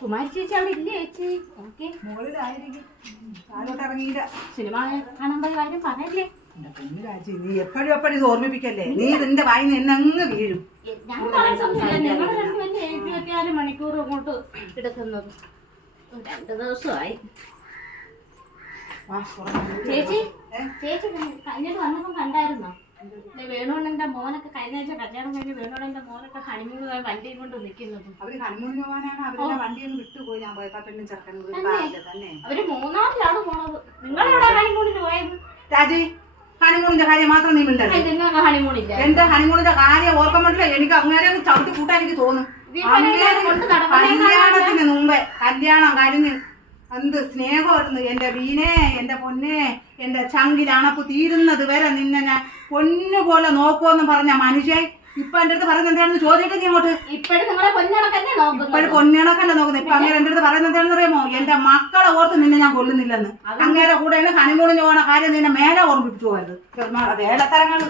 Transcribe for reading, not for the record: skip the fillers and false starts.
കുമാരി ചേച്ചി അവിടെ ഇല്ലേ ചേച്ചി? ഓക്കെ, മുകളിലായിരിക്കും. താഴോട്ട് ഇറങ്ങിയില്ല. സിനിമ കാണാൻ പോയ കാര്യം പറയല്ലേ? നീ എപ്പോഴും ഇത് ഓർമ്മിപ്പിക്കല്ലേ. നീ നിന്റെ വായിന്ന് എന്നെ അങ്ങ് വീഴും. ഞാൻ പറയാൻ സംശയമില്ല. ഞങ്ങൾ രണ്ടുപേരും 24 മണിക്കൂർ അങ്ങോട്ട് എടുക്കുന്നത് 2 ദിവസമായി. ചേച്ചി ചേച്ചി കഴിഞ്ഞിട്ട് വന്നപ്പം കണ്ടായിരുന്നോ? വേണുണ്ണന്റെ മോനൊക്കെ കഴിഞ്ഞ ആഴ്ച കല്യാണം കഴിഞ്ഞ് വേണുണ്ണന്റെ മോനൊക്കെ ഹണിമൂൺ പോയി വണ്ടിയും കൊണ്ട് നിൽക്കുന്നത്. അവര് ഹണിമൂണിന് പോകാനാണ്. അവരുടെ വണ്ടിയൊന്നും വിട്ടുപോയി. ഞാൻ പോയപ്പോ പെണ്ണും ചെറുക്കനും തന്നെ. അവര് മൂന്നാറിലാണ് പോണത്. നിങ്ങളെവിടെ ഹണിമൂണിന് പോയത്? രാജി, ഹണിമൂണിന്റെ കാര്യം മാത്രം നീ മിണ്ടല്ലേ. നിങ്ങൾക്ക് ഹണിമൂണില്ല. എന്റെ ഹണിമൂണിന്റെ കാര്യം ഓർക്കുമ്പോഴേ എനിക്ക് അങ്ങനെ ചവിട്ടി കൂട്ടാൻ എനിക്ക് തോന്നും. കല്യാണത്തിന് മുമ്പേ കല്യാണം കഴിഞ്ഞ് എന്ത് സ്നേഹമായിരുന്നു എന്റെ വീണേ, എന്റെ പൊന്നെ, എന്റെ ചങ്കിലണപ്പ് തീരുന്നത് വരെ നിന്നെ ഞാൻ പൊന്നുപോലെ നോക്കുമെന്ന് പറഞ്ഞ മനുഷ്യൻ ഇപ്പൊ എന്റെ അടുത്ത് പറയുന്നത് എന്താണെന്ന് ചോദിച്ചിട്ട് നീ അങ്ങോട്ട്. ഇപ്പോഴും നിങ്ങളെ പൊന്നിണക്കല്ലേ നോക്കുന്നത്? ഇപ്പോഴും പൊന്നിണക്കല്ല നോക്കുന്നത്. ഇപ്പൊ അങ്ങനെ എന്റെ അടുത്ത് പറയുന്നത് എന്താണെന്ന് അറിയാമോ? എന്റെ മക്കളെ ഓർത്ത് നിന്നെ ഞാൻ കൊല്ലുന്നില്ലെന്ന്. അങ്ങേരെ കൂടെ ഹണിമൂണിന് പോണ കാര്യം നിന്നെ മേലെ ഓർമ്മിപ്പിച്ചു പോയത്. വേലത്തരങ്ങൾ